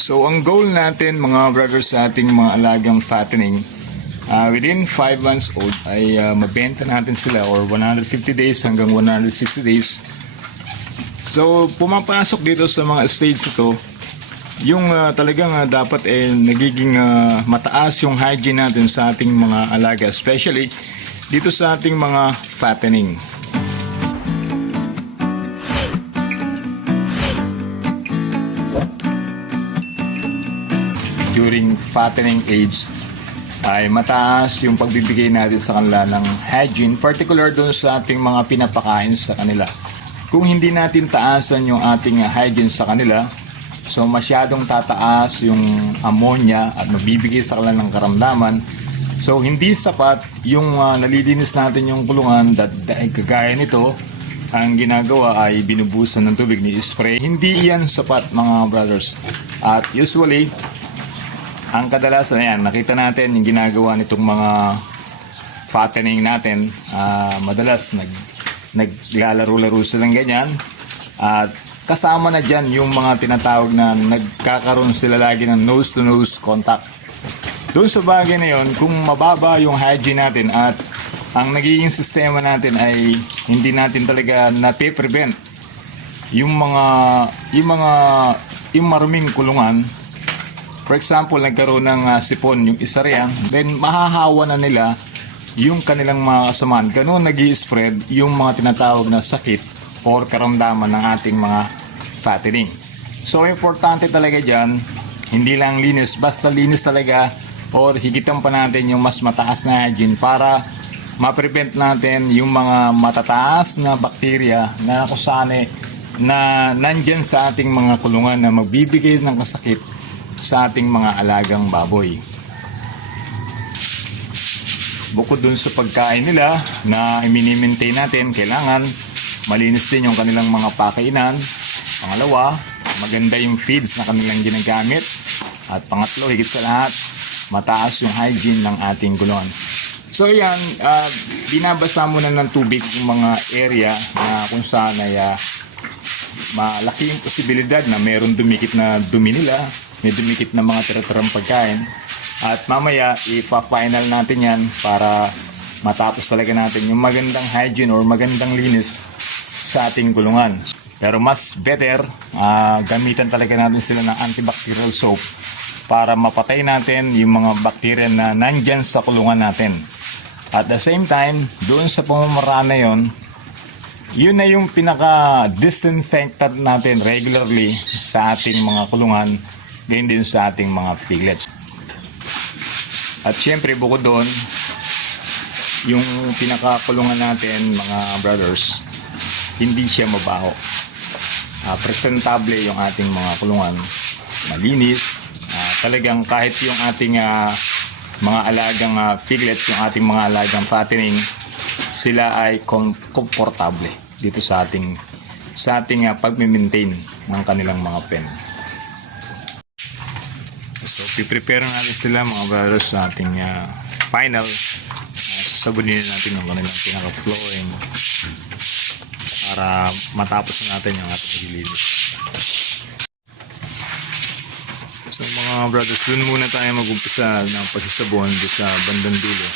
So ang goal natin mga brothers sa ating mga alagang fattening, within 5 months old ay mabenta natin sila or 150 days hanggang 160 days. So pumapasok dito sa mga stage ito yung talagang dapat nagiging mataas yung hygiene natin sa ating mga alaga, especially dito sa ating mga fattening. During fattening age ay mataas yung pagbibigay natin sa kanila ng hygiene, particular doon sa ating mga pinapakain sa kanila. Kung hindi natin taasan yung ating hygiene sa kanila, so masyadong tataas yung ammonia at mabibigay sa kanila ng karamdaman. So hindi sapat yung nalilinis natin yung kulungan, kagaya nito, ang ginagawa ay binubusan ng tubig ni spray. Hindi yan sapat mga brothers. At usually, ang kadalasan yan, nakita natin yung ginagawa nitong mga fattening natin, madalas naglalaro-laro silang ganyan, at kasama na dyan yung mga tinatawag na nagkakaroon sila lagi ng nose-to-nose contact. Doon sa bagay na yun, kung mababa yung hygiene natin at ang nagiging sistema natin ay hindi natin talaga nape-prevent yung maruming kulungan. For example, nagkaroon ng sipon yung isa riyan, then mahahawa na nila yung kanilang mga kasamaan. Ganun nag-i-spread yung mga tinatawag na sakit or karamdaman ng ating mga fattening. So, importante talaga dyan, hindi lang linis, basta linis talaga or higitan pa natin yung mas mataas na hygiene para ma-prevent natin yung mga matataas na bakterya na kusane na nandyan sa ating mga kulungan na magbibigay ng kasakit sa ating mga alagang baboy. Bukod dun sa pagkain nila na i-maintain natin, kailangan malinis din yung kanilang mga pakainan. Pangalawa, maganda yung feeds na kanilang ginagamit. At pangatlo, higit sa lahat, mataas yung hygiene ng ating kulungan. So yan, binabasa muna ng tubig yung mga area na kung saan ay malaki yung posibilidad na mayroong dumikit na dumi nila, may dumikit na mga tira-tirang pagkain. At mamaya, ipa-final natin yan para matapos talaga natin yung magandang hygiene or magandang linis sa ating kulungan. Pero mas better, gamitan talaga natin sila ng antibacterial soap para mapatay natin yung mga bacteria na nandyan sa kulungan natin. At the same time, doon sa pamamaraan na yun na yung pinaka-disinfectant natin regularly sa ating mga kulungan, ganyan din sa ating mga piglets. At syempre bukod doon, yung pinakakulungan natin mga brothers, hindi siya mabaho. Presentable yung ating mga kulungan, malinis, talagang kahit yung ating mga alagang piglets, yung ating mga alagang fattening, sila ay komportable dito sa ating pag-maintain ng kanilang mga pen. So, piprepare natin sila mga brothers sa ating final. Sasabunin natin yung kanilang pinaka-flooring para matapos na natin yung ating paglilinis. So mga brothers, dun muna tayo mag-umpisa ng pagsasabon doon sa bandang dulo.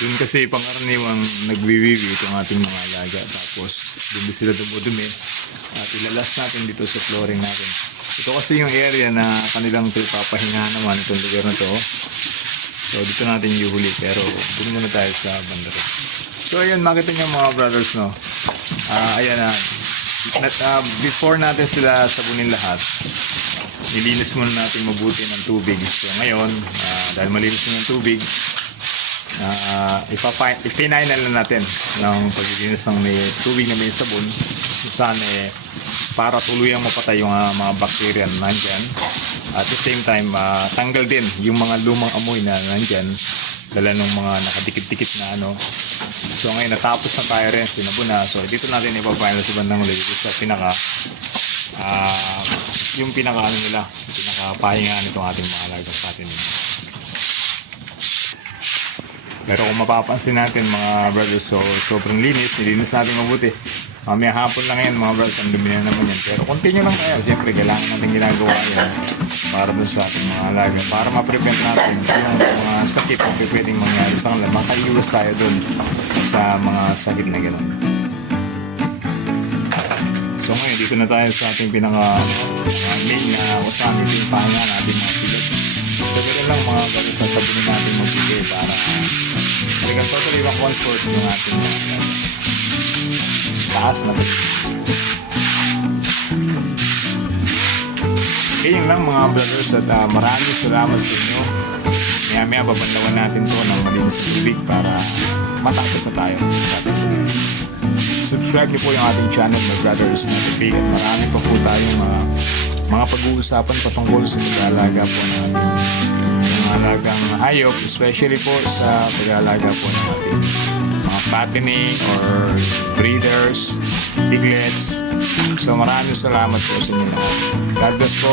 Dun kasi pang-araniwang nagwiwiwi itong ating mga alaga. Tapos dun din sila dumudumi at ilalas natin dito sa flooring natin. Ito kasi yung area na kanilang papahinga naman itong lugar na to. So dito natin yuhuli, pero dun muna tayo sa banda rin. So ayan, makita nyo mga brothers, no? Ayan na, before natin sila sabunin lahat, nilinis muna natin mabuti ng tubig. So ngayon, dahil malinis na ng tubig, ipinainal na natin ng paglilinis ng may tubig na may sabon saan para tuluyang mapatay yung mga bacteria na nandyan. At the same time, tanggal din yung mga lumang amoy na nandyan dala ng mga nakadikit-dikit na ano. So ngayon natapos na tayo rin, sinabon na. So dito natin ipapainal sa bandang ulit sa yung pinaka nila, pinakapahinga nitong ating mga alagang fattening. Pero kung mapapansin natin mga brothers, so sobrang nilinis natin mabuti. Mamaya hapon lang yan mga brothers, ang dumi na naman yan. Pero continue lang tayo, siyempre kailangan natin ginagawa yan para dun sa ating mga alaga. Para ma-prevent natin yung mga sakit na pwedeng mangyari sa kanila. Makaiwas tayo dun sa mga sakit na gano'n. So ngayon, dito na tayo sa ating main na usahin yung pahinga natin mga pilots. So ganyan lang mga ganun sasabihin natin magbigay para talagang totally 1/4 yung ating taas na pagkakas. Ganyan lang mga vloggers at maraming salamat sa inyo. Maya babanlawan natin to ng malinis na tubig para matapos na tayo sa ating videos. Subscribe niyo po yung ating channel, My Brother is Not a Pig, at marami pa po tayong mga pag-uusapan patungkol sa pag-aalaga po ng ating mga alagang hayop, especially po sa pag-aalaga po ng ating mga fattening or breeders, piglets. So maraming salamat po sa inyo lahat. God bless po.